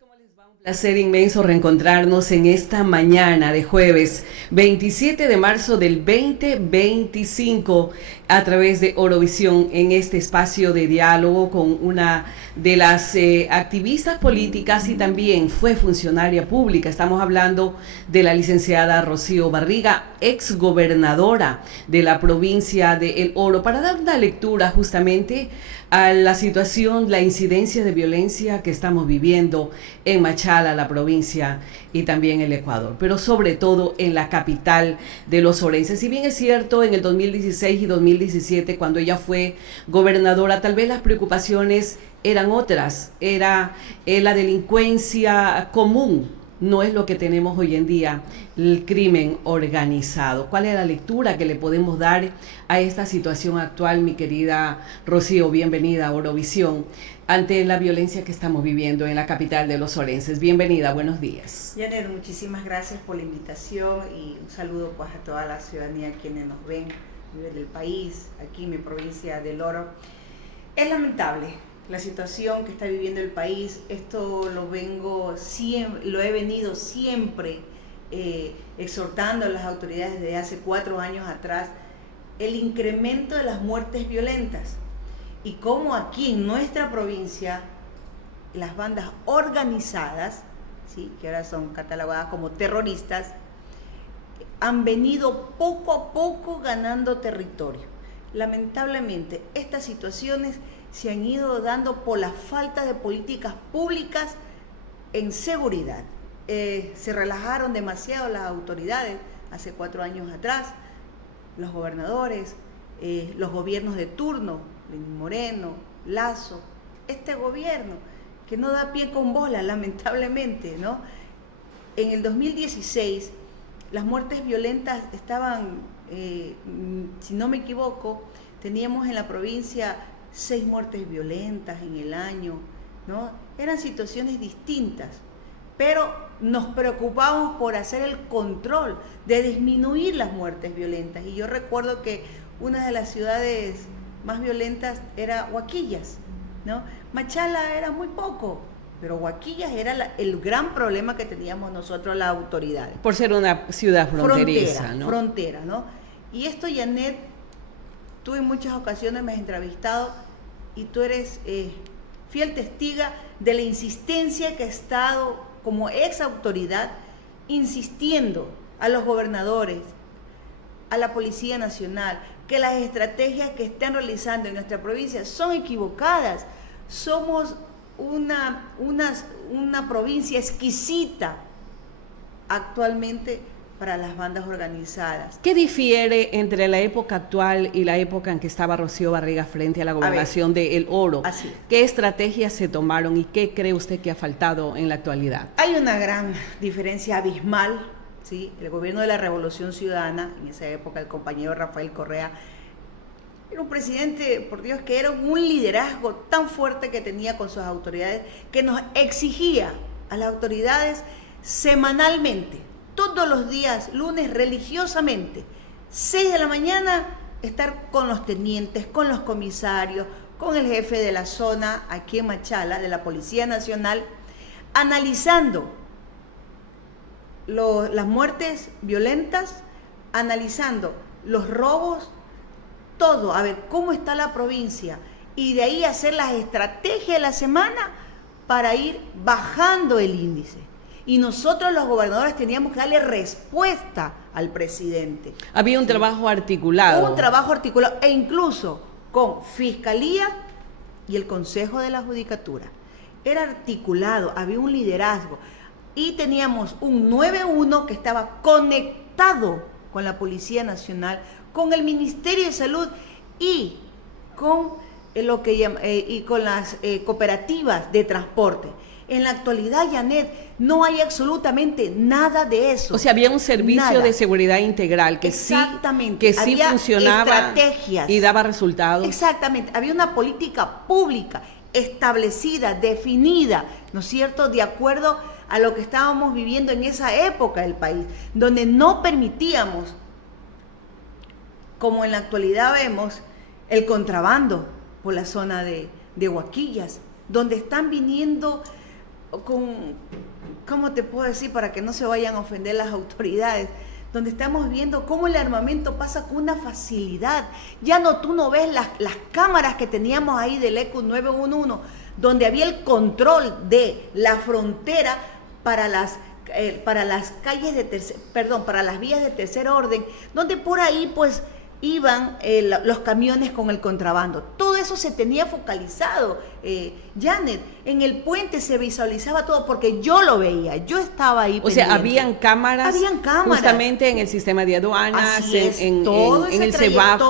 ¿Cómo les va? Un placer inmenso reencontrarnos en esta mañana de jueves 27 de marzo del 2025 a través de Orovisión en este espacio de diálogo con una de las activistas políticas y también fue funcionaria pública. Estamos hablando de la licenciada Rocío Barriga, exgobernadora de la provincia de El Oro, para dar una lectura justamente a la situación, la incidencia de violencia que estamos viviendo en Machala, la provincia, y también el Ecuador, pero sobre todo en la capital de los orenses. Si bien es cierto, en el 2016 y 2017, cuando ella fue gobernadora, tal vez las preocupaciones eran otras, era la delincuencia común. No es lo que tenemos hoy en día, el crimen organizado. ¿Cuál es la lectura que le podemos dar a esta situación actual, mi querida Rocío? Bienvenida a Orovisión, ante la violencia que estamos viviendo en la capital de los orenses. Bienvenida, buenos días. Janet, muchísimas gracias por la invitación y un saludo pues a toda la ciudadanía quienes nos ven a nivel del país, aquí en mi provincia del Oro. Es lamentable la situación que está viviendo el país. Esto lo he venido siempre exhortando a las autoridades desde hace 4 años atrás, el incremento de las muertes violentas y cómo aquí en nuestra provincia las bandas organizadas, ¿sí?, que ahora son catalogadas como terroristas, han venido poco a poco ganando territorio. Lamentablemente estas situaciones se han ido dando por la falta de políticas públicas en seguridad. Se relajaron demasiado las autoridades hace 4 años atrás, los gobernadores, los gobiernos de turno, Lenín Moreno, Lazo, este gobierno que no da pie con bola, lamentablemente, ¿no? En el 2016 las muertes violentas estaban, si no me equivoco, teníamos en la provincia 6 muertes violentas en el año, ¿no? Eran situaciones distintas, pero nos preocupamos por hacer el control, de disminuir las muertes violentas. Y yo recuerdo que una de las ciudades más violentas era Huaquillas, ¿no? Machala era muy poco, pero Huaquillas era el gran problema que teníamos nosotros las autoridades. Por ser una ciudad fronteriza, ¿no? Frontera, ¿no? Y esto, Janet, tú en muchas ocasiones me has entrevistado y tú eres fiel testiga de la insistencia que ha estado como ex autoridad insistiendo a los gobernadores, a la Policía Nacional, que las estrategias que están realizando en nuestra provincia son equivocadas. Somos una provincia exquisita actualmente para las bandas organizadas. ¿Qué difiere entre la época actual y la época en que estaba Rocío Barriga frente a la gobernación de El Oro? Así. ¿Qué estrategias se tomaron y qué cree usted que ha faltado en la actualidad? Hay una gran diferencia abismal, ¿sí? El gobierno de la Revolución Ciudadana, en esa época el compañero Rafael Correa, era un presidente, por Dios, que era un liderazgo tan fuerte que tenía con sus autoridades, que nos exigía a las autoridades semanalmente, todos los días, lunes, religiosamente, 6 de la mañana, estar con los tenientes, con los comisarios, con el jefe de la zona aquí en Machala, de la Policía Nacional, analizando las muertes violentas, analizando los robos, todo, a ver cómo está la provincia, y de ahí hacer las estrategias de la semana para ir bajando el índice. Y nosotros los gobernadores teníamos que darle respuesta al presidente. Había un trabajo articulado. Un trabajo articulado, e incluso con Fiscalía y el Consejo de la Judicatura. Era articulado, había un liderazgo. Y teníamos un 911 que estaba conectado con la Policía Nacional, con el Ministerio de Salud y con con las cooperativas de transporte. En la actualidad, Janet, no hay absolutamente nada de eso. O sea, había un servicio nada de seguridad integral que sí funcionaba estrategias y daba resultados. Exactamente, había una política pública establecida, definida, ¿no es cierto?, de acuerdo a lo que estábamos viviendo en esa época del país, donde no permitíamos, como en la actualidad vemos, el contrabando por la zona de Huaquillas, donde están viniendo ¿cómo te puedo decir para que no se vayan a ofender las autoridades? Donde estamos viendo cómo el armamento pasa con una facilidad. Ya tú no ves las cámaras que teníamos ahí del ECU 911, donde había el control de la frontera para las calles para las vías de tercer orden, donde por ahí pues iban los camiones con el contrabando. Todo eso se tenía focalizado, Janet. En el puente se visualizaba todo porque yo lo veía, yo estaba ahí. O sea, habían cámaras justamente en el sistema de aduanas, en el CEBAF,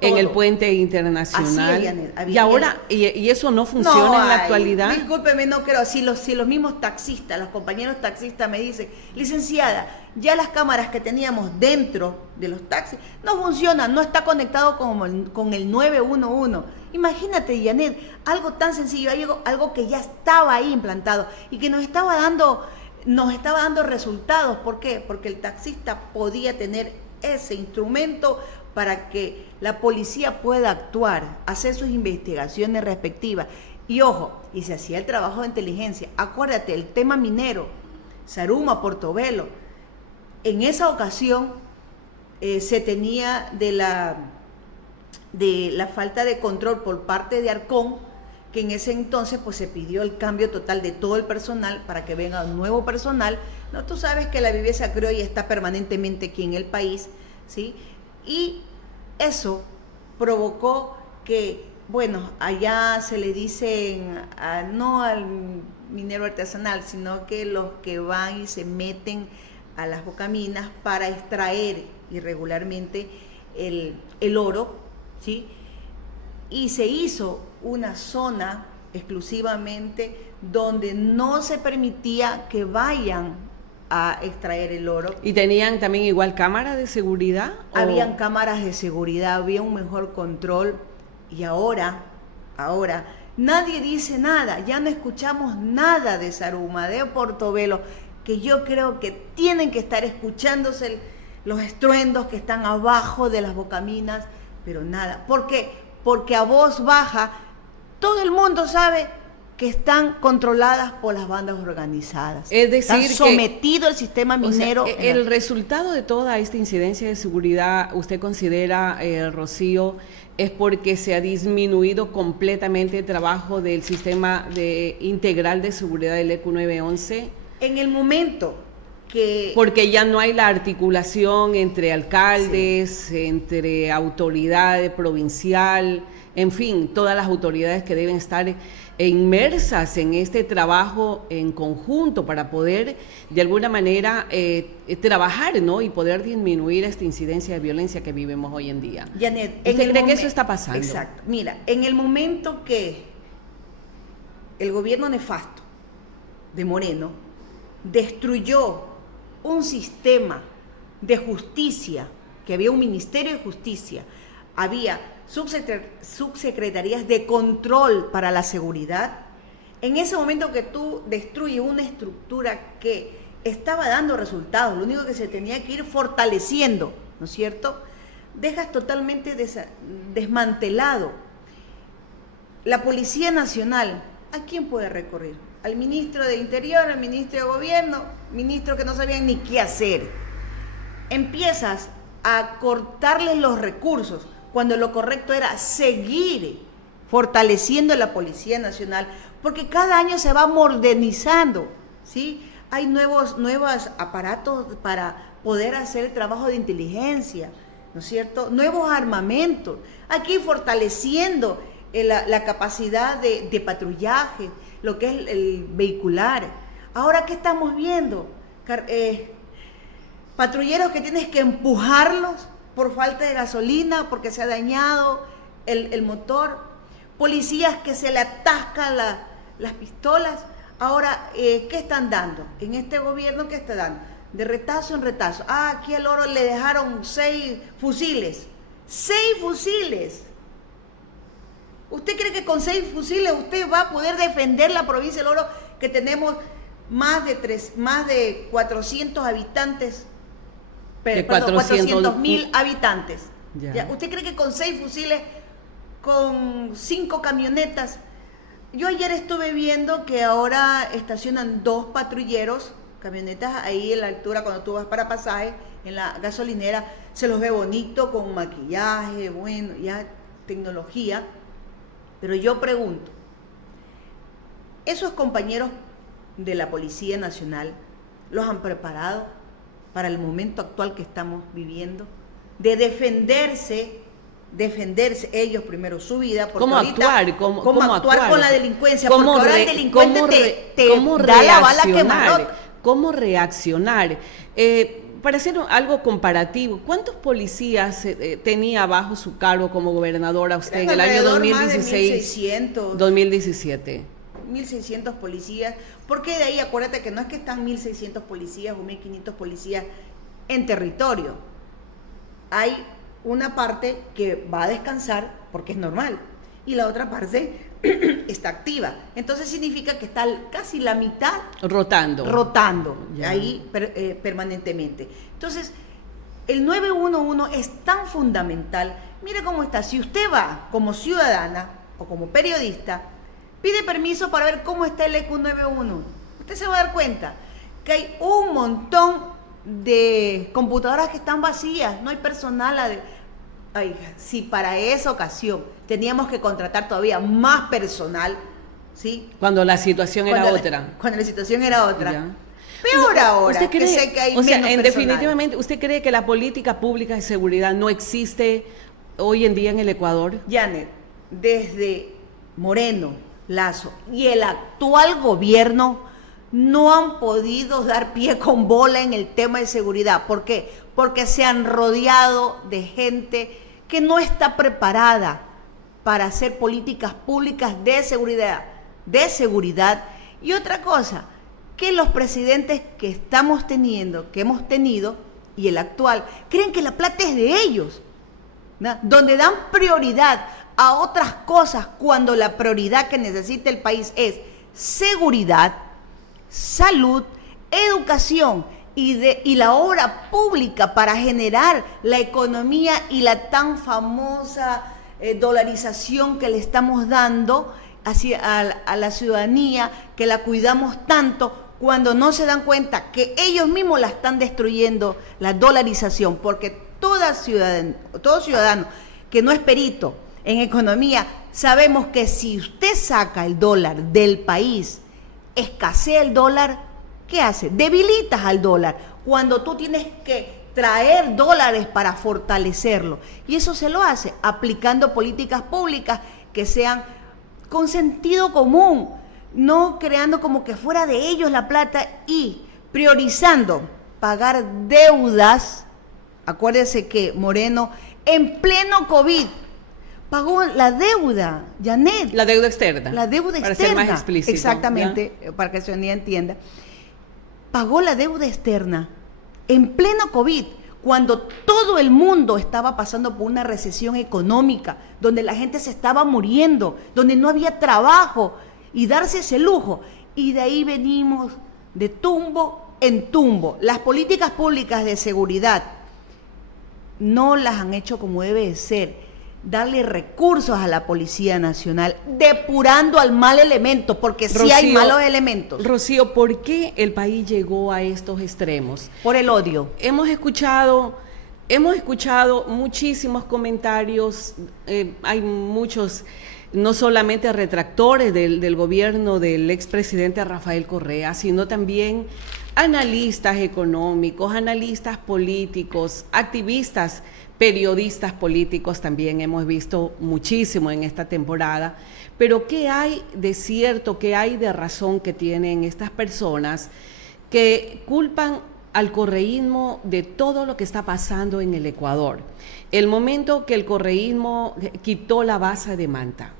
en el puente internacional. Así es, Janet, y ahora, y eso no funciona en la actualidad. Discúlpeme, no creo. Si los mismos taxistas, los compañeros taxistas me dicen, licenciada, ya las cámaras que teníamos dentro de los taxis no funcionan, no está conectado con el 911. Imagínate, Janet, algo tan sencillo, algo que ya estaba ahí implantado y que nos estaba dando resultados. ¿Por qué? Porque el taxista podía tener ese instrumento para que la policía pueda actuar, hacer sus investigaciones respectivas. Y ojo, y se hacía el trabajo de inteligencia. Acuérdate, el tema minero, Zaruma, Portobelo, en esa ocasión se tenía de la falta de control por parte de Arcón, que en ese entonces pues se pidió el cambio total de todo el personal para que venga un nuevo personal. No, tú sabes que la viveza criolla está permanentemente aquí en el país, ¿sí? Y eso provocó que, bueno, allá se le dicen no al minero artesanal, sino que los que van y se meten a las bocaminas para extraer irregularmente el oro, ¿sí? Y se hizo una zona exclusivamente donde no se permitía que vayan a extraer el oro. ¿Y tenían también igual cámaras de seguridad? Habían cámaras de seguridad, había un mejor control, y ahora nadie dice nada, ya no escuchamos nada de Zaruma, de Portobelo, que yo creo que tienen que estar escuchándose los estruendos que están abajo de las bocaminas, pero nada. ¿Por qué? Porque a voz baja todo el mundo sabe que están controladas por las bandas organizadas. Es decir, están sometido el sistema minero. O sea, el resultado de toda esta incidencia de seguridad, ¿usted considera, Rocío, es porque se ha disminuido completamente el trabajo del sistema integral de seguridad del ECU 911? En el momento que... Porque ya no hay la articulación entre alcaldes, sí, entre autoridades provincial, en fin, todas las autoridades que deben estar inmersas en este trabajo en conjunto para poder de alguna manera trabajar, ¿no? Y poder disminuir esta incidencia de violencia que vivimos hoy en día. Janet, ¿usted cree que eso está pasando? Exacto. Mira, en el momento que el gobierno nefasto de Moreno destruyó un sistema de justicia, que había un Ministerio de Justicia, había subsecretarías de control para la seguridad. En ese momento que tú destruyes una estructura que estaba dando resultados, lo único que se tenía que ir fortaleciendo, ¿no es cierto? Dejas totalmente desmantelado. La Policía Nacional, ¿a quién puede recurrir? Al ministro de Interior, al ministro de Gobierno, ministros que no sabían ni qué hacer. Empiezas a cortarles los recursos, cuando lo correcto era seguir fortaleciendo la Policía Nacional, porque cada año se va modernizando, ¿sí? Hay nuevos aparatos para poder hacer el trabajo de inteligencia, ¿no es cierto? Nuevos armamentos, aquí fortaleciendo la capacidad de patrullaje, lo que es el vehicular. Ahora, ¿qué estamos viendo? Patrulleros que tienes que empujarlos por falta de gasolina, porque se ha dañado el motor. Policías que se le atascan las pistolas. Ahora, ¿qué están dando? En este gobierno, ¿qué está dando? De retazo en retazo. Aquí al oro le dejaron 6 fusiles. 6 fusiles. ¿Usted cree que con 6 fusiles usted va a poder defender la provincia del Oro, que tenemos más de 400 habitantes? De 400.000 habitantes. Ya. ¿Ya? ¿Usted cree que con 6 fusiles, con 5 camionetas, Yo ayer estuve viendo que ahora estacionan 2 patrulleros, camionetas ahí en la altura cuando tú vas para pasaje, en la gasolinera, se los ve bonito, con maquillaje, bueno, ya tecnología. Pero yo pregunto, ¿esos compañeros de la Policía Nacional los han preparado para el momento actual que estamos viviendo? De defenderse ellos primero su vida, porque ¿Cómo actuar? ¿Cómo actuar con la delincuencia? Porque ahora el delincuente te cómo da la bala quemadora. ¿Cómo reaccionar? Para hacer algo comparativo, ¿cuántos policías tenía bajo su cargo como gobernadora usted en el año 2016? 1.600. 2017. 1.600 policías, porque de ahí acuérdate que no es que están 1.600 policías o 1.500 policías en territorio. Hay una parte que va a descansar porque es normal y la otra parte está activa. Entonces significa que está casi la mitad rotando ya. ahí permanentemente. Entonces, el 911 es tan fundamental. Mire cómo está. Si usted va como ciudadana o como periodista, pide permiso para ver cómo está el EQ 911. Usted se va a dar cuenta que hay un montón de computadoras que están vacías, no hay personal. Ay, si para esa ocasión teníamos que contratar todavía más personal, ¿sí? Cuando la situación era otra. Cuando la situación era otra. Ya. Peor ahora, ¿Usted cree, que sé que hay o sea, menos personal. definitivamente, ¿usted cree que la política pública de seguridad no existe hoy en día en el Ecuador? Janet, desde Moreno, Lazo y el actual gobierno no han podido dar pie con bola en el tema de seguridad. ¿Por qué? Porque se han rodeado de gente que no está preparada para hacer políticas públicas de seguridad. Y otra cosa, que los presidentes que estamos teniendo, que hemos tenido, y el actual, creen que la plata es de ellos, ¿no? Donde dan prioridad a otras cosas cuando la prioridad que necesita el país es seguridad, salud, educación y la obra pública para generar la economía y la tan famosa dolarización que le estamos dando a la ciudadanía, que la cuidamos tanto, cuando no se dan cuenta que ellos mismos la están destruyendo, la dolarización, porque todo ciudadano que no es perito en economía, sabemos que si usted saca el dólar del país, escasea el dólar, ¿qué hace? Debilitas al dólar, cuando tú tienes que traer dólares para fortalecerlo. Y eso se lo hace aplicando políticas públicas que sean con sentido común, no creando como que fuera de ellos la plata y priorizando pagar deudas. Acuérdense que Moreno, en pleno COVID, pagó la deuda, Janet. La deuda externa. La deuda externa. Para ser más explícito. Exactamente, ¿ya? Para que la ciudadanía entienda. Pagó la deuda externa en pleno COVID, cuando todo el mundo estaba pasando por una recesión económica, donde la gente se estaba muriendo, donde no había trabajo, y darse ese lujo. Y de ahí venimos de tumbo en tumbo. Las políticas públicas de seguridad no las han hecho como debe de ser. Darle recursos a la Policía Nacional, depurando al mal elemento, porque sí hay malos elementos. Rocío, ¿por qué el país llegó a estos extremos? Por el odio. Hemos escuchado muchísimos comentarios, hay muchos, no solamente retractores del gobierno del expresidente Rafael Correa, sino también analistas económicos, analistas políticos, activistas, periodistas políticos también hemos visto muchísimo en esta temporada. Pero ¿qué hay de cierto, qué hay de razón que tienen estas personas que culpan al correísmo de todo lo que está pasando en el Ecuador? El momento que el correísmo quitó la base de Manta,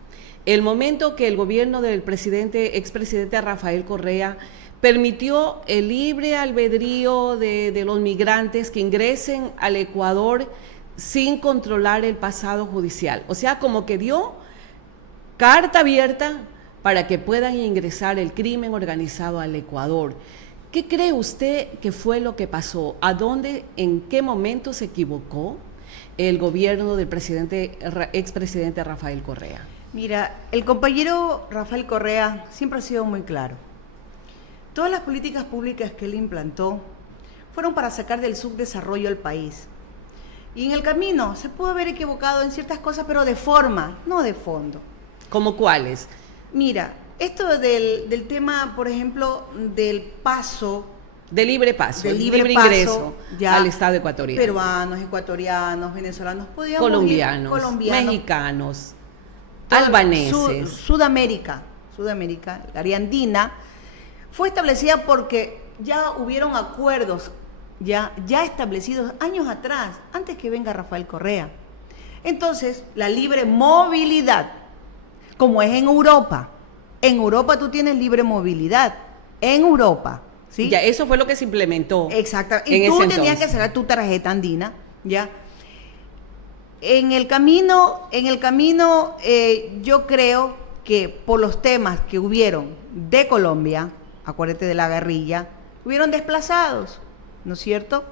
el momento que el gobierno del expresidente Rafael Correa permitió el libre albedrío de los migrantes que ingresen al Ecuador sin controlar el pasado judicial. O sea, como que dio carta abierta para que puedan ingresar el crimen organizado al Ecuador. ¿Qué cree usted que fue lo que pasó? ¿A dónde, en qué momento se equivocó el gobierno del expresidente Rafael Correa? Mira, el compañero Rafael Correa siempre ha sido muy claro. Todas las políticas públicas que él implantó fueron para sacar del subdesarrollo al país. Y en el camino se pudo haber equivocado en ciertas cosas, pero de forma, no de fondo. ¿Cómo cuáles? Mira, esto del tema, por ejemplo, del paso... De libre paso, de libre paso, ingreso ya, al Estado ecuatoriano. Peruanos, ecuatorianos, venezolanos, podíamos colombianos, mexicanos, toda albaneses. Sudamérica, la área andina, fue establecida porque ya hubieron acuerdos ya establecidos años atrás, antes que venga Rafael Correa. Entonces, la libre movilidad, como es en Europa tú tienes libre movilidad, en Europa, ¿sí? Ya, eso fue lo que se implementó. Exactamente, y tú tenías que sacar tu tarjeta andina, ¿ya? En el camino, yo creo que por los temas que hubieron de Colombia, acuérdate de la guerrilla, hubieron desplazados, ¿no es cierto?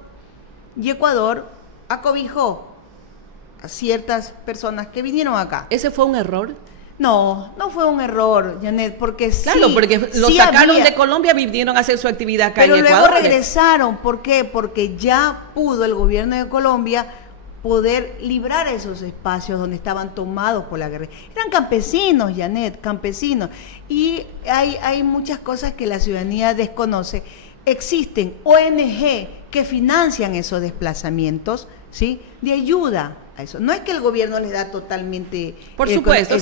Y Ecuador acobijó a ciertas personas que vinieron acá. ¿Ese fue un error? No fue un error, Janet, porque claro, sí. porque lo sacaron de Colombia, vinieron a hacer su actividad acá en Ecuador. Pero luego regresaron, ¿por qué? Porque ya pudo el gobierno de Colombia poder librar esos espacios donde estaban tomados por la guerra. Eran campesinos, Janet, campesinos. Y hay muchas cosas que la ciudadanía desconoce. Existen ONG que financian esos desplazamientos, ¿sí? De ayuda a eso. No es que el gobierno les da totalmente... Por supuesto,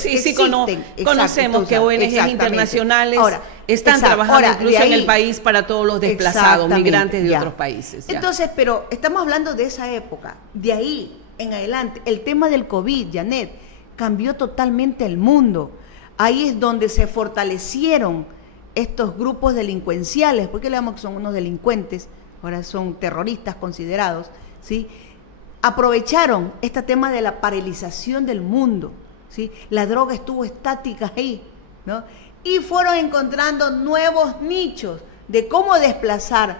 conocemos que ONGs internacionales están trabajando incluso en el país para todos los desplazados, migrantes de otros países. Ya. Entonces, pero estamos hablando de esa época. De ahí en adelante, el tema del COVID, Janet, cambió totalmente el mundo. Ahí es donde se fortalecieron estos grupos delincuenciales, porque le damos que son unos delincuentes, ahora son terroristas considerados, ¿sí? Aprovecharon este tema de la paralización del mundo, ¿sí? La droga estuvo estática ahí, ¿no? Y fueron encontrando nuevos nichos de cómo desplazar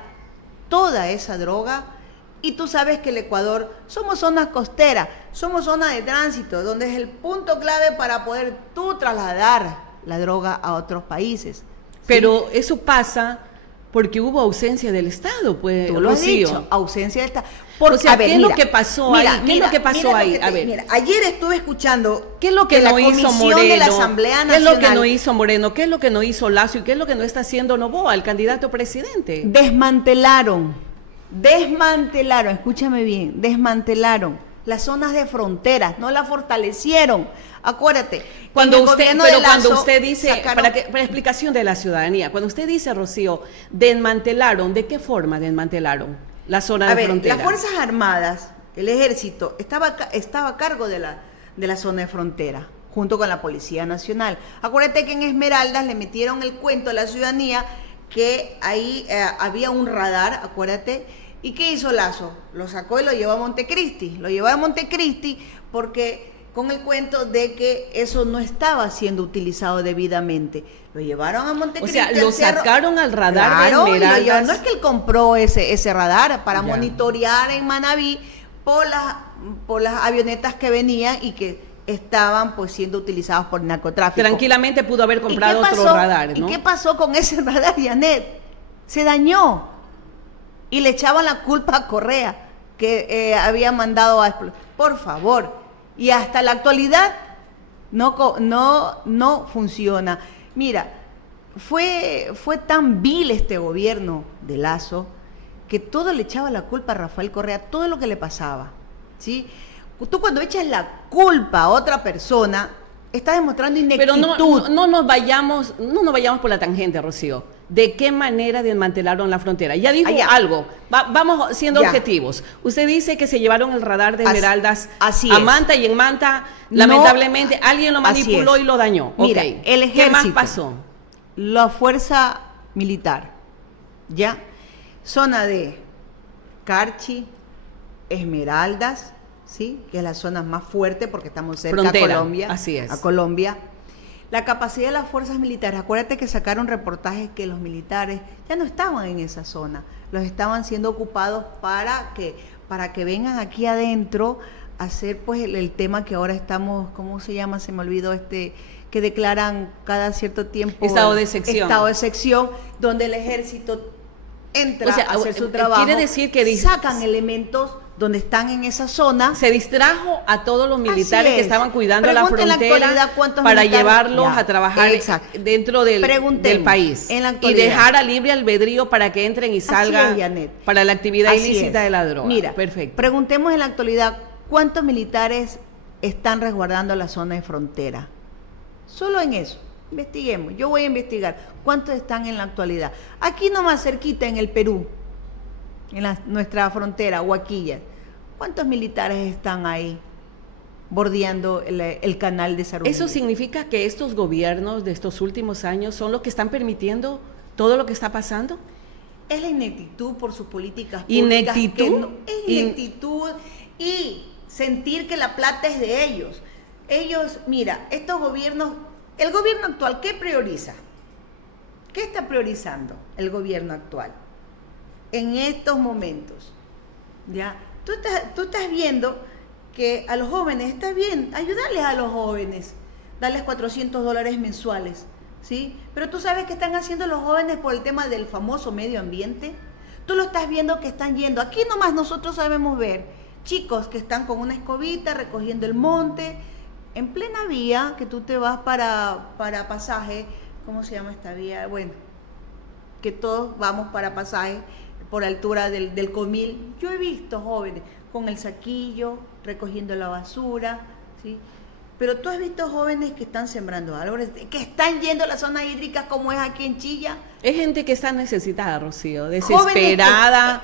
toda esa droga. Y tú sabes que el Ecuador somos zona costera, somos zona de tránsito, donde es el punto clave para poder tú trasladar la droga a otros países. Pero eso pasa porque hubo ausencia del Estado, pues. Tú lo has dicho, ausencia del Estado. Porque, o sea, ¿qué es lo que pasó ahí? ¿Qué es lo que pasó ahí? A ver. Mira, ayer estuve escuchando ¿qué es lo que no hizo Moreno? De la Asamblea Nacional, ¿qué es lo que no hizo Moreno? ¿Qué es lo que no hizo Lazo? ¿Y qué es lo que no está haciendo Noboa, el candidato presidente? Desmantelaron, escúchame bien, desmantelaron las zonas de fronteras, no las fortalecieron. Acuérdate, cuando usted dice, para explicación de la ciudadanía, cuando usted dice, Rocío, desmantelaron, ¿de qué forma desmantelaron la zona de frontera? Las Fuerzas Armadas, el Ejército, estaba a cargo de la zona de frontera, junto con la Policía Nacional. Acuérdate que en Esmeraldas le metieron el cuento a la ciudadanía que ahí había un radar, acuérdate. ¿Y qué hizo Lazo? Lo sacó y lo llevó a Montecristi. Lo llevó a Montecristi porque con el cuento de que eso no estaba siendo utilizado debidamente. Lo llevaron a Montecristi. O sea, lo sacaron al radar de Esmeraldas. No es que él compró ese radar para monitorear en Manabí por las avionetas que venían y que estaban pues siendo utilizados por el narcotráfico. Tranquilamente pudo haber comprado otro radar, ¿no? ¿Y qué pasó con ese radar, Janet? Se dañó. Y le echaban la culpa a Correa, que había mandado a explotar. Por favor. Y hasta la actualidad no funciona. Mira, fue tan vil este gobierno de Lazo que todo le echaba la culpa a Rafael Correa, todo lo que le pasaba, ¿sí? Tú cuando echas la culpa a otra persona, estás demostrando ineptitud. Pero no nos vayamos por la tangente, Rocío. ¿De qué manera desmantelaron la frontera? Ya dijo algo. Vamos siendo objetivos. Usted dice que se llevaron el radar de Esmeraldas a Manta y en Manta, lamentablemente, alguien lo manipuló y lo dañó. Mira, el ejército, ¿qué más pasó? La fuerza militar, ¿ya? Zona de Carchi, Esmeraldas, ¿sí? Que es la zona más fuerte porque estamos cerca a Colombia. Así es. A Colombia. La capacidad de las fuerzas militares, acuérdate que sacaron reportajes que los militares ya no estaban en esa zona, los estaban siendo ocupados para que vengan aquí adentro hacer pues el tema que ahora estamos, ¿cómo se llama? Se me olvidó que declaran cada cierto tiempo estado de sección, donde el ejército entra a hacer su trabajo. Quiere decir que sacan elementos donde están en esa zona. Se distrajo a todos los militares que estaban cuidando la frontera para llevarlos a trabajar dentro del país y dejar a libre albedrío para que entren y salgan para la actividad ilícita de la droga. Mira, perfecto. Preguntemos en la actualidad cuántos militares están resguardando la zona de frontera. Solo en eso. Investiguemos. Yo voy a investigar cuántos están en la actualidad. Aquí nomás cerquita en el Perú, en nuestra frontera, Huaquilla, ¿cuántos militares están ahí bordeando el canal de Sarumí? ¿Eso significa que estos gobiernos de estos últimos años son los que están permitiendo todo lo que está pasando? Es la ineptitud por sus políticas públicas. Ineptitud y sentir que la plata es de ellos. Ellos, mira, estos gobiernos, el gobierno actual, ¿qué prioriza? ¿Qué está priorizando el gobierno actual en estos momentos? ¿Ya? Tú estás viendo que a los jóvenes, está bien, ayudarles a los jóvenes, darles $400 mensuales, ¿sí? Pero tú sabes qué están haciendo los jóvenes por el tema del famoso medio ambiente. Tú lo estás viendo que están yendo. Aquí nomás nosotros sabemos ver chicos que están con una escobita recogiendo el monte, en plena vía, que tú te vas para Pasaje. ¿Cómo se llama esta vía? Bueno, que todos vamos para Pasaje por altura del Comil. Yo he visto jóvenes con el saquillo, recogiendo la basura, ¿sí? Pero tú has visto jóvenes que están sembrando árboles, que están yendo a las zonas hídricas como es aquí en Chilla. Es gente que está necesitada, Rocío, desesperada,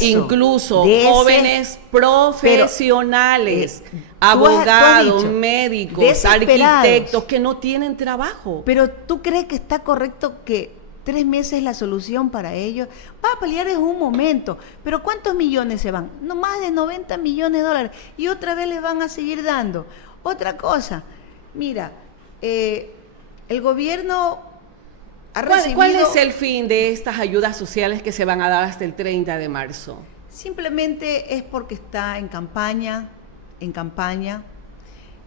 incluso jóvenes profesionales, abogados, médicos, arquitectos que no tienen trabajo. Pero ¿tú crees que está correcto que 3 meses es la solución para ellos? Va a paliar en un momento, pero ¿cuántos millones se van? No más de $90 millones, y otra vez les van a seguir dando. Otra cosa, mira, el gobierno ha recibido... ¿Cuál es el fin de estas ayudas sociales que se van a dar hasta el 30 de marzo? Simplemente es porque está en campaña,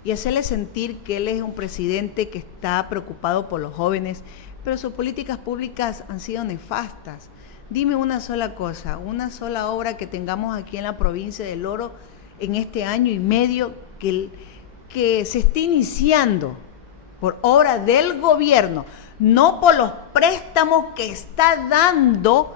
y hacerle sentir que él es un presidente que está preocupado por los jóvenes, pero sus políticas públicas han sido nefastas. Dime una sola cosa, una sola obra que tengamos aquí en la provincia del Oro en este año y medio que se esté iniciando por obra del gobierno, no por los préstamos que está dando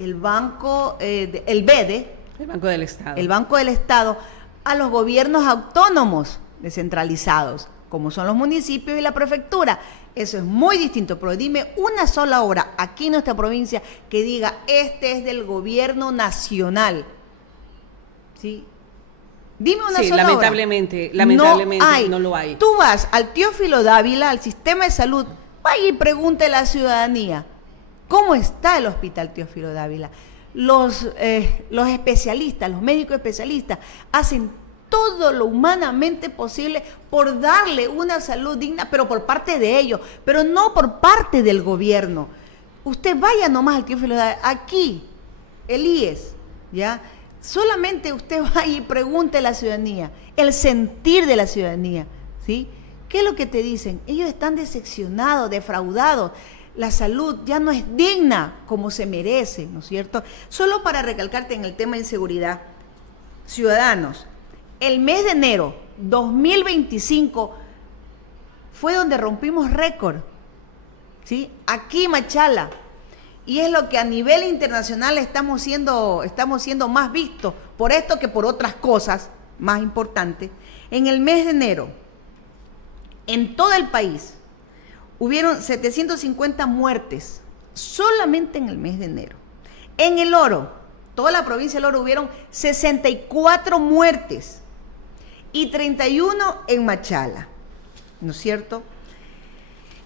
el banco, el BEDE, el Banco del Estado. El Banco del Estado a los gobiernos autónomos descentralizados, como son los municipios y la prefectura. Eso es muy distinto, pero dime una sola obra aquí en nuestra provincia que diga, este es del gobierno nacional. ¿Sí? Dime una sola lamentablemente, obra. No lo hay. Tú vas al Teófilo Dávila, al sistema de salud, vaya y pregunte a la ciudadanía, ¿cómo está el hospital Teófilo Dávila? Los especialistas, los médicos especialistas, hacen todo lo humanamente posible por darle una salud digna, pero por parte de ellos, pero no por parte del gobierno. Usted vaya nomás al Teófilo Dávila, aquí, el IES, ¿ya? Solamente usted vaya y pregunte a la ciudadanía, el sentir de la ciudadanía, ¿sí? ¿Qué es lo que te dicen? Ellos están decepcionados, defraudados. La salud ya no es digna como se merece, ¿no es cierto? Solo para recalcarte en el tema de inseguridad, ciudadanos, el mes de enero 2025 fue donde rompimos récord, ¿sí? Aquí en Machala. Y es lo que a nivel internacional estamos siendo más vistos por esto que por otras cosas más importantes. En el mes de enero, en todo el país, hubieron 750 muertes, solamente en el mes de enero. En el Oro, toda la provincia del Oro, hubieron 64 muertes y 31 en Machala, ¿no es cierto?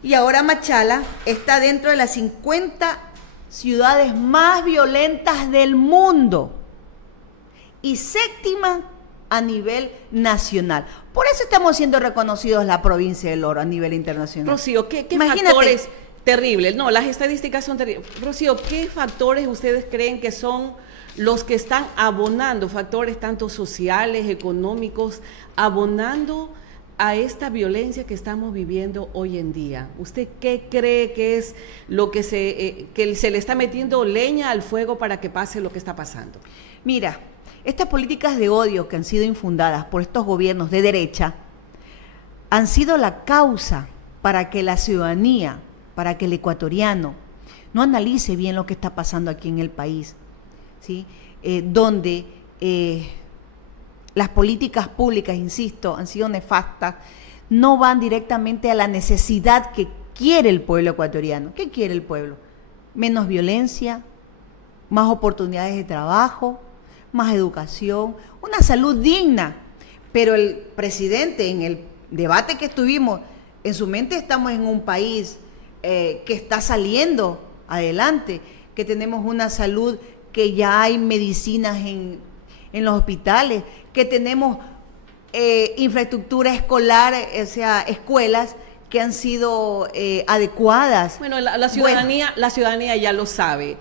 Y ahora Machala está dentro de las 50 ciudades más violentas del mundo y séptima a nivel nacional. Por eso estamos siendo reconocidos la provincia del Oro a nivel internacional. Rocío, ¿qué Terrible. No, las estadísticas son terribles. Rocío, ¿qué factores ustedes creen que son los que están abonando, factores tanto sociales, económicos, abonando a esta violencia que estamos viviendo hoy en día? ¿Usted qué cree que es lo que se le está metiendo leña al fuego para que pase lo que está pasando? Mira, estas políticas de odio que han sido infundadas por estos gobiernos de derecha han sido la causa para que la ciudadanía, para que el ecuatoriano no analice bien lo que está pasando aquí en el país, ¿sí? Donde las políticas públicas, insisto, han sido nefastas, no van directamente a la necesidad que quiere el pueblo ecuatoriano. ¿Qué quiere el pueblo? Menos violencia, más oportunidades de trabajo, más educación, una salud digna. Pero el presidente, en el debate que estuvimos, en su mente estamos en un país que está saliendo adelante, que tenemos una salud, que ya hay medicinas en los hospitales, que tenemos infraestructura escolar, o sea, escuelas que han sido adecuadas. Bueno, la ciudadanía ya lo sabe.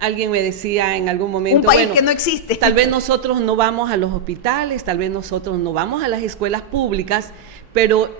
Alguien me decía en algún momento, un país que no existe. Tal vez nosotros no vamos a los hospitales, tal vez nosotros no vamos a las escuelas públicas, pero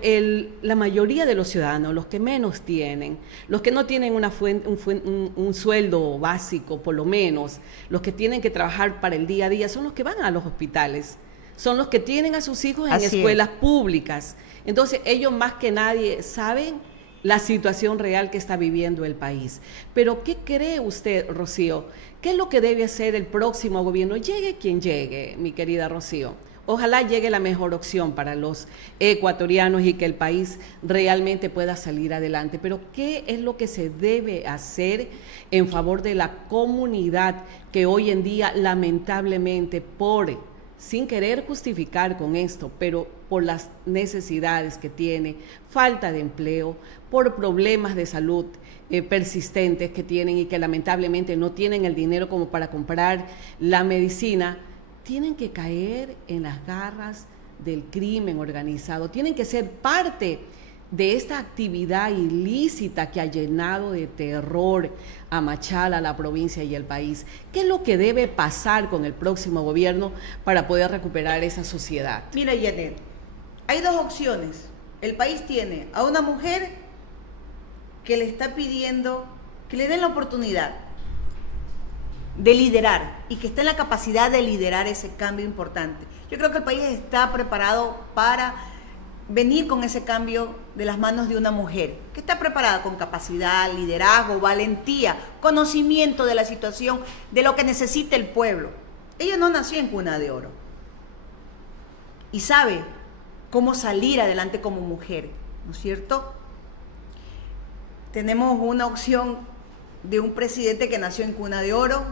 la mayoría de los ciudadanos, los que menos tienen, los que no tienen un sueldo básico, por lo menos, los que tienen que trabajar para el día a día, son los que van a los hospitales, son los que tienen a sus hijos en escuelas públicas. Entonces, ellos más que nadie saben la situación real que está viviendo el país. Pero, ¿qué cree usted, Rocío? ¿Qué es lo que debe hacer el próximo gobierno? Llegue quien llegue, mi querida Rocío. Ojalá llegue la mejor opción para los ecuatorianos y que el país realmente pueda salir adelante. Pero, ¿qué es lo que se debe hacer en favor de la comunidad que hoy en día, lamentablemente, sin querer justificar con esto, pero por las necesidades que tiene, falta de empleo, por problemas de salud persistentes que tienen y que lamentablemente no tienen el dinero como para comprar la medicina, tienen que caer en las garras del crimen organizado, tienen que ser parte de esta actividad ilícita que ha llenado de terror a Machala, a la provincia y el país? ¿Qué es lo que debe pasar con el próximo gobierno para poder recuperar esa sociedad? Mira, Janet, hay dos opciones. El país tiene a una mujer que le está pidiendo que le den la oportunidad de liderar y que está en la capacidad de liderar ese cambio importante. Yo creo que el país está preparado para venir con ese cambio de las manos de una mujer que está preparada con capacidad, liderazgo, valentía, conocimiento de la situación, de lo que necesita el pueblo. Ella no nació en cuna de oro y sabe cómo salir adelante como mujer, ¿no es cierto? Tenemos una opción de un presidente que nació en cuna de oro,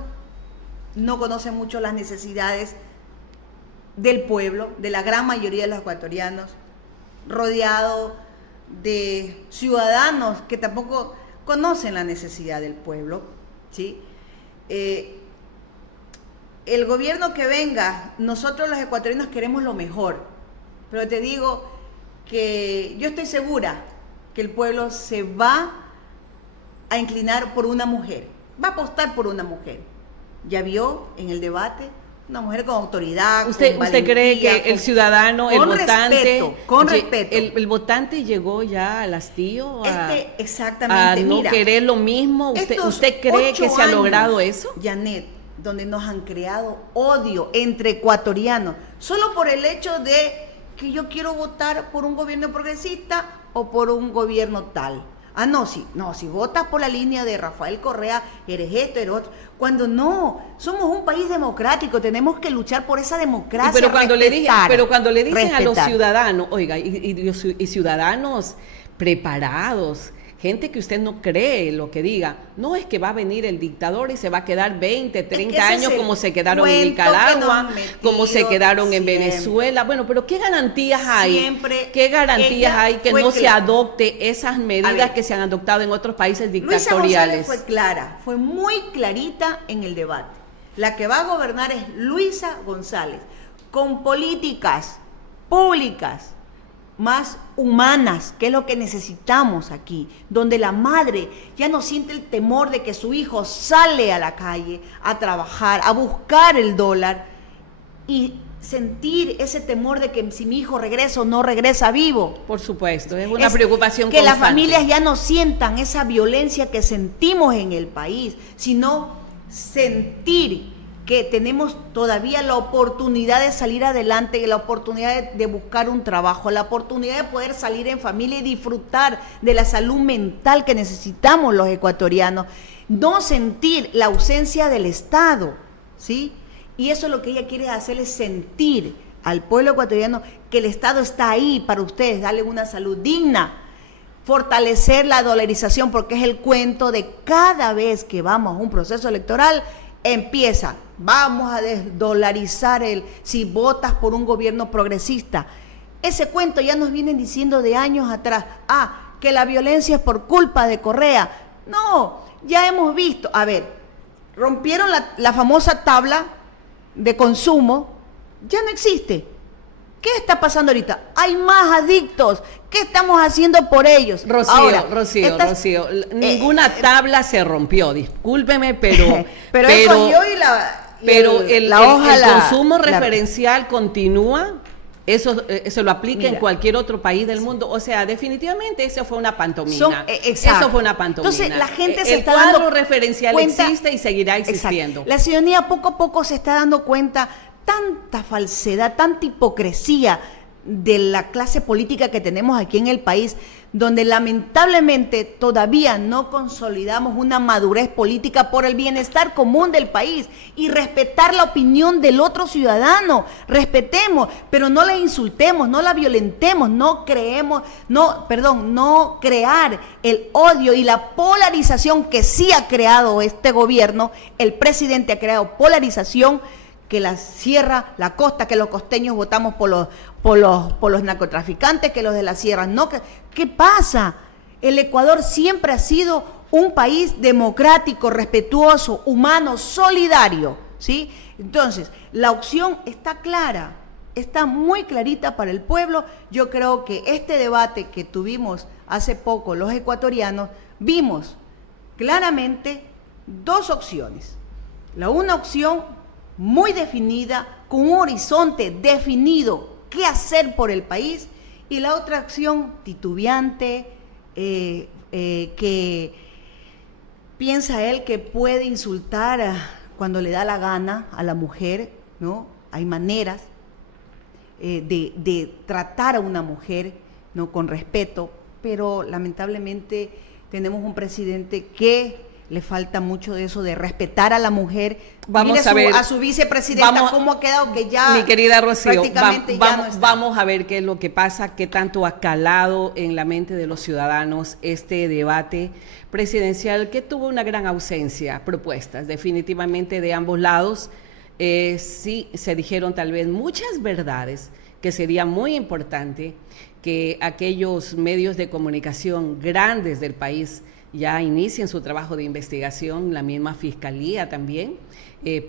no conoce mucho las necesidades del pueblo, de la gran mayoría de los ecuatorianos, rodeado de ciudadanos que tampoco conocen la necesidad del pueblo, ¿sí? El gobierno que venga, nosotros los ecuatorianos queremos lo mejor, pero te digo que yo estoy segura que el pueblo se va a inclinar por una mujer, va a apostar por una mujer. Ya vio en el debate una mujer con autoridad. ¿Usted cree que el ciudadano, el votante, con respeto, el votante llegó ya al hastío exactamente, a no querer lo mismo? ¿Usted cree que se ha logrado eso? Janet, donde nos han creado odio entre ecuatorianos, solo por el hecho de que yo quiero votar por un gobierno progresista o por un gobierno tal. Si votas por la línea de Rafael Correa, eres esto, eres otro. Cuando no, somos un país democrático, tenemos que luchar por esa democracia. Pero cuando le dicen a los ciudadanos, oiga, y ciudadanos preparados, gente que usted no cree lo que diga, no es que va a venir el dictador y se va a quedar 20, 30 años como se quedaron en Nicaragua, como se quedaron en Venezuela. Bueno, pero ¿qué garantías hay? ¿Qué garantías hay que no se adopte esas medidas que se han adoptado en otros países dictatoriales? Luisa González fue muy clarita en el debate. La que va a gobernar es Luisa González, con políticas públicas más humanas, que es lo que necesitamos aquí, donde la madre ya no siente el temor de que su hijo sale a la calle a trabajar, a buscar el dólar y sentir ese temor de que si mi hijo regresa o no regresa vivo. Por supuesto, es una preocupación que constante. las familias ya no sientan esa violencia que sentimos en el país, sino sentir que tenemos todavía la oportunidad de salir adelante, la oportunidad de buscar un trabajo, la oportunidad de poder salir en familia y disfrutar de la salud mental que necesitamos los ecuatorianos. No sentir la ausencia del Estado, ¿sí? Y eso es lo que ella quiere hacerles sentir al pueblo ecuatoriano, que el Estado está ahí para ustedes, darle una salud digna, fortalecer la dolarización, porque es el cuento de cada vez que vamos a un proceso electoral, empieza, vamos a desdolarizar si votas por un gobierno progresista. Ese cuento ya nos vienen diciendo de años atrás. Que la violencia es por culpa de Correa. No, ya hemos visto, a ver, rompieron la famosa tabla de consumo, ya no existe. ¿Qué está pasando ahorita? Hay más adictos. ¿Qué estamos haciendo por ellos? Rocío, ninguna tabla se rompió, discúlpeme, pero el consumo referencial continúa. Eso se lo aplica en cualquier otro país del mundo. O sea, definitivamente eso fue una pantomima. Eso fue una pantomima. Entonces la gente se está dando dando referencial cuenta, existe y seguirá existiendo. Exacto. La ciudadanía poco a poco se está dando cuenta tanta falsedad, tanta hipocresía de la clase política que tenemos aquí en el país, donde lamentablemente todavía no consolidamos una madurez política por el bienestar común del país y respetar la opinión del otro ciudadano. Respetemos, pero no la insultemos, no la violentemos, no crear el odio y la polarización que sí ha creado este gobierno. El presidente ha creado polarización, que la sierra, la costa, que los costeños votamos por los narcotraficantes, que los de la sierra no. ¿Qué pasa? El Ecuador siempre ha sido un país democrático, respetuoso, humano, solidario, ¿sí? Entonces, la opción está clara, está muy clarita para el pueblo. Yo creo que este debate que tuvimos hace poco los ecuatorianos, vimos claramente dos opciones. Una opción muy definida, con un horizonte definido, qué hacer por el país, y la otra acción titubeante, que piensa él que puede insultar cuando le da la gana a la mujer, ¿no? Hay maneras de tratar a una mujer, ¿no?, con respeto, pero lamentablemente tenemos un presidente que le falta mucho de eso, de respetar a la mujer. Vamos a ver a su vicepresidenta, cómo ha quedado, que ya mi querida Rocío, prácticamente ya no está. Vamos a ver qué es lo que pasa, qué tanto ha calado en la mente de los ciudadanos este debate presidencial, que tuvo una gran ausencia, propuestas definitivamente de ambos lados. Sí se dijeron tal vez muchas verdades, que sería muy importante que aquellos medios de comunicación grandes del país ya inicien su trabajo de investigación, la misma Fiscalía también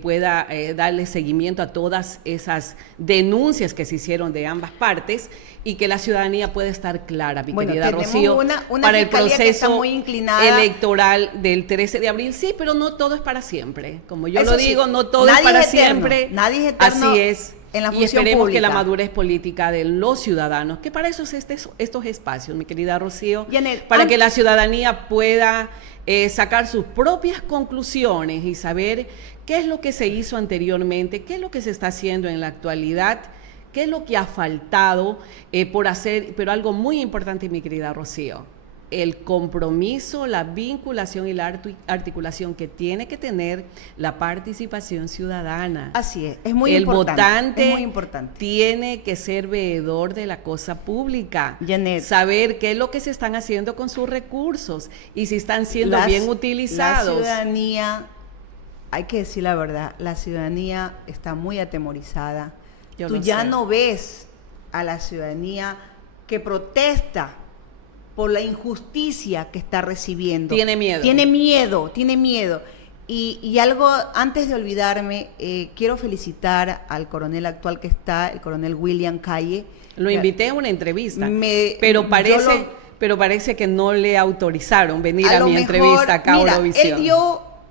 pueda darle seguimiento a todas esas denuncias que se hicieron de ambas partes, y que la ciudadanía pueda estar clara, mi querida Rocío, una para el proceso muy electoral del 13 de abril. Sí, pero no todo es para siempre. Como yo lo digo, no todo es para siempre. Nadie es eterno. Así es. En la y esperemos pública, que la madurez política de los ciudadanos, que para eso es estos espacios, mi querida Rocío, Janet, para que la ciudadanía pueda sacar sus propias conclusiones y saber qué es lo que se hizo anteriormente, qué es lo que se está haciendo en la actualidad, qué es lo que ha faltado por hacer, pero algo muy importante, mi querida Rocío, el compromiso, la vinculación y la articulación que tiene que tener la participación ciudadana. Así es muy importante. El votante es muy importante. Tiene que ser veedor de la cosa pública, Janet, saber qué es lo que se están haciendo con sus recursos y si están siendo bien utilizados. La ciudadanía, hay que decir la verdad, la ciudadanía está muy atemorizada. Tú ya no ves a la ciudadanía que protesta por la injusticia que está recibiendo. Tiene miedo. Y algo, antes de olvidarme, quiero felicitar al coronel actual que está, el coronel William Calle, Lo invité a una entrevista, pero parece que no le autorizaron venir a mi entrevista acá a Eurovisión.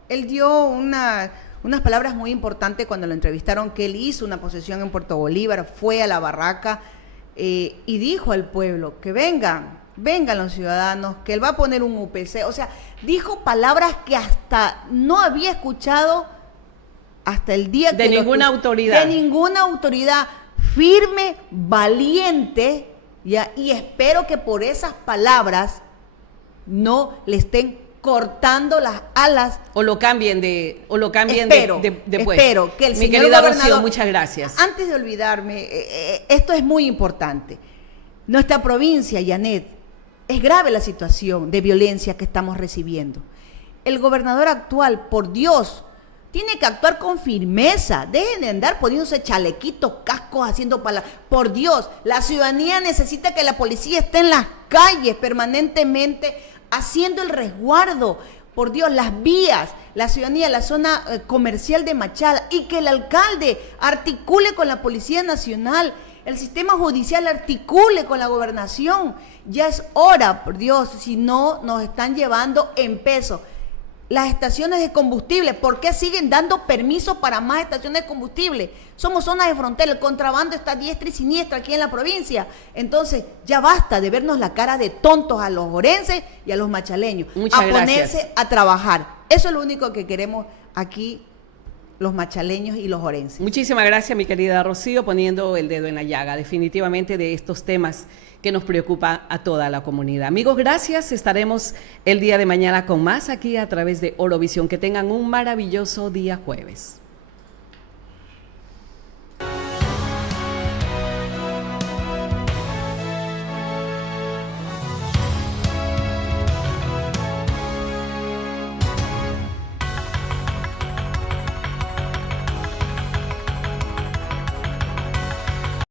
Él dio unas palabras muy importantes cuando lo entrevistaron, que él hizo una posesión en Puerto Bolívar, fue a la barraca y dijo al pueblo que vengan los ciudadanos, que él va a poner un UPC. O sea, dijo palabras que hasta no había escuchado hasta el día de ninguna autoridad. De ninguna autoridad, firme, valiente, ¿ya? Y espero que por esas palabras no le estén cortando las alas. O lo cambien de puesto. Espero que el Mi señor querida gobernador, Rocío, muchas gracias. Antes de olvidarme, esto es muy importante. Nuestra provincia, Janet, es grave la situación de violencia que estamos recibiendo. El gobernador actual, por Dios, tiene que actuar con firmeza. Dejen de andar poniéndose chalequitos, cascos, haciendo palabras. Por Dios, la ciudadanía necesita que la policía esté en las calles permanentemente haciendo el resguardo. Por Dios, las vías, la ciudadanía, la zona comercial de Machala, y que el alcalde articule con la Policía Nacional, el sistema judicial articule con la gobernación. Ya es hora, por Dios, si no nos están llevando en peso. Las estaciones de combustible, ¿por qué siguen dando permiso para más estaciones de combustible? Somos zonas de frontera, el contrabando está a diestra y siniestra aquí en la provincia. Entonces, ya basta de vernos la cara de tontos a los orenses y a los machaleños. Muchas gracias. Ponerse a trabajar. Eso es lo único que queremos aquí los machaleños y los orenses. Muchísimas gracias, mi querida Rocío, poniendo el dedo en la llaga, definitivamente, de estos temas que nos preocupa a toda la comunidad. Amigos, gracias. Estaremos el día de mañana con más aquí a través de Eurovisión. Que tengan un maravilloso día jueves.